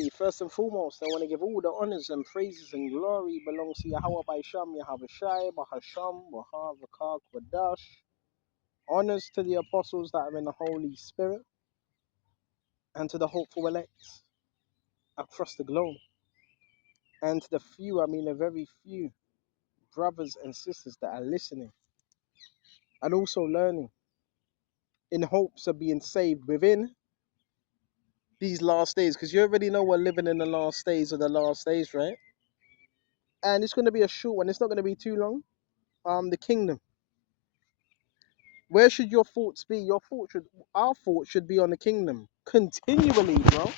Firstly, first and foremost, I want to give all the honors and praises and glory belongs to Yahweh by Sham, Yahweh Shai, Bahasham, Bahar, Kwadash. Honors to the apostles that are in the Holy Spirit and to the hopeful elect across the globe. And to the few, I mean the very few brothers and sisters that are listening and also learning in hopes of being saved within these last days. Because you already know we're living in the last days of the last days, right? And it's going to be a short one. It's not going to be too long. The kingdom. Where should your thoughts be? Our thoughts should be on the kingdom continually, bro.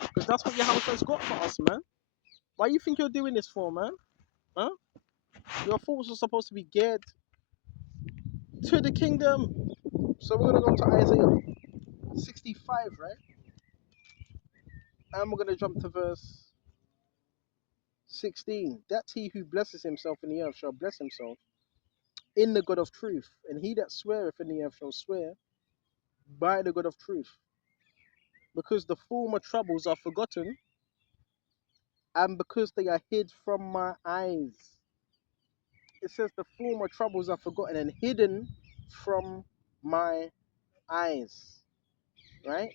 Because that's what your house has got for us, man. Why you think you're doing this for, man? Huh? Your thoughts are supposed to be geared to the kingdom. So we're gonna go to Isaiah 65, right? And we're gonna jump to verse 16. That's he who blesses himself in the earth shall bless himself in the God of truth, and he that sweareth in the earth shall swear by the God of truth, because the former troubles are forgotten, and because they are hid from my eyes. It says the former troubles are forgotten and hidden from my eyes, right?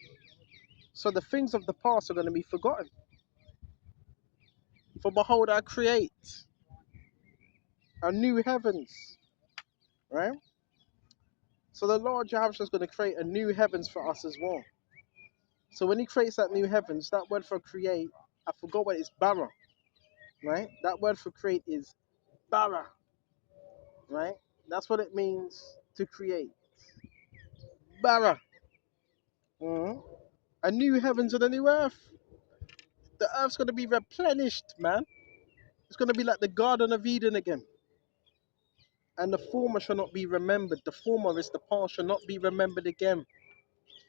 So the things of the past are going to be forgotten. For behold, I create a new heavens, right? So the Lord Jehovah is going to create a new heavens for us as well. So when he creates that new heavens, that word for create, I forgot what it's, bara, right? That word for create is bara, right? That's what it means to create. Bara. Mhm. A new heavens and a new earth. The earth's going to be replenished, man. It's going to be like the Garden of Eden again. And the former shall not be remembered. The former is the past, shall not be remembered again.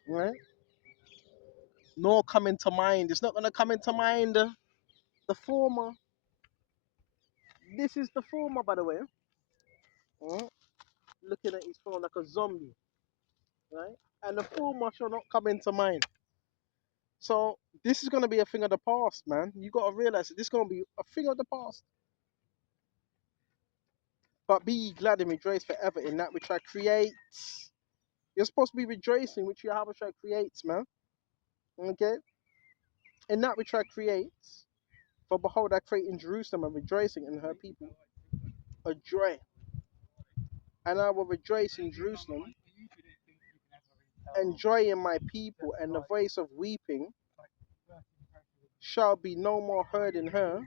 Right? Nor come into mind. It's not going to come into mind. The former. This is the former, by the way. Mhm. Looking at his phone like a zombie. Right? And the former shall not come into mind. So this is going to be a thing of the past, man. You got to realize that this is going to be a thing of the past. But be ye glad and rejoice forever in that which I create. You're supposed to be rejoicing, which Yahweh creates, man. Okay? In that which I creates. For behold, I create in Jerusalem and rejoicing in her people a joy. And I will rejoice in Jerusalem and joy in my people, and the voice of weeping shall be no more heard in her,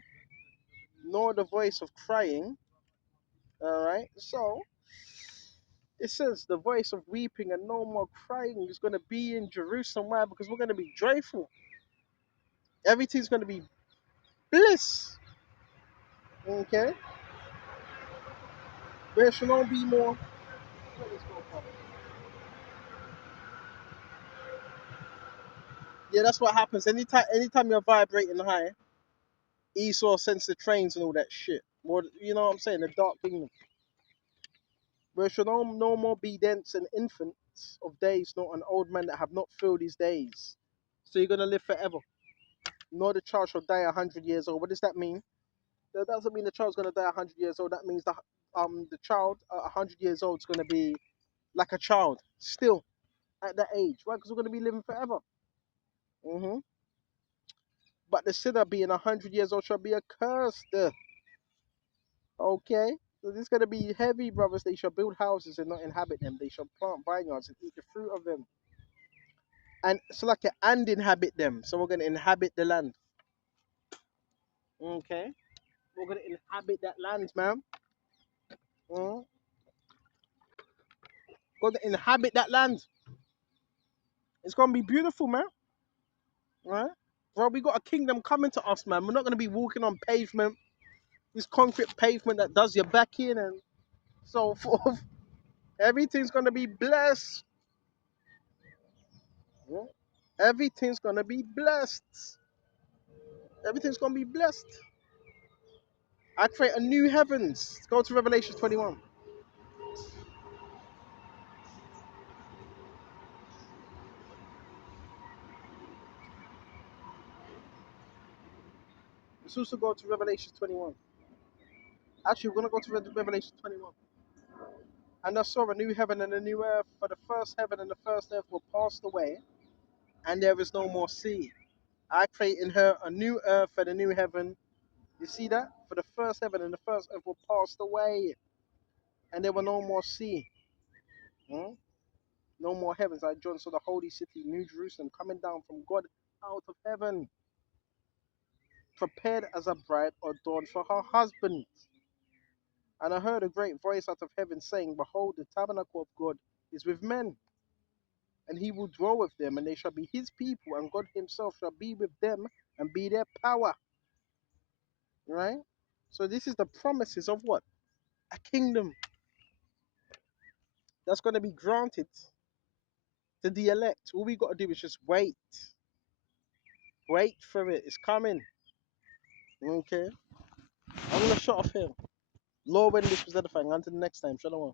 nor the voice of crying. Alright? So it says the voice of weeping and no more crying is going to be in Jerusalem. Why? Because we're going to be joyful. Everything's going to be bliss. Okay? There shall not be more. Yeah, that's what happens. Anytime you're vibrating high, Esau sends the trains and all that shit. More, you know what I'm saying? The dark kingdom. There shall no more be dents and infants of days, nor an old man that have not filled his days. So you're gonna live forever. Nor the child shall die 100 years old. What does that mean? That doesn't mean the child's gonna die 100 years old. That means the child at 100 years old is gonna be like a child still at that age, right? Because we're gonna be living forever. But the sinner being 100 years old shall be accursed. Okay? So this is going to be heavy, brothers. They shall build houses and not inhabit them. They shall plant vineyards and eat the fruit of them. And so like and inhabit them. So we're going to inhabit the land. Okay? We're going to inhabit that land, man. Going to inhabit that land. It's going to be beautiful, man. Right? Bro, we got a kingdom coming to us, man. We're not going to be walking on pavement. This concrete pavement that does your back in and so forth. Everything's going to be blessed. Everything's going to be blessed. Everything's going to be blessed. I create a new heavens. Let's go to Revelation 21. Let's also go to Revelation 21. Actually, we're going to go to Revelation 21. And I saw a new heaven and a new earth, for the first heaven and the first earth were passed away, and there is no more sea. I create in her a new earth and a new heaven. You see that? For the first heaven and the first earth were passed away, and there were no more sea. Hmm? No more heavens. I John saw the holy city, New Jerusalem, coming down from God out of heaven, prepared as a bride adorned for her husband. And I heard a great voice out of heaven saying, Behold, the tabernacle of God is with men, and he will dwell with them, and they shall be his people, and God himself shall be with them and be their power. Right? So this is the promises of what? A kingdom that's going to be granted to the elect. All we got to do is just wait. Wait for it. It's coming. Okay? I'm going to shut off here. Lord, when this was edifying. Until the next time. Shalom.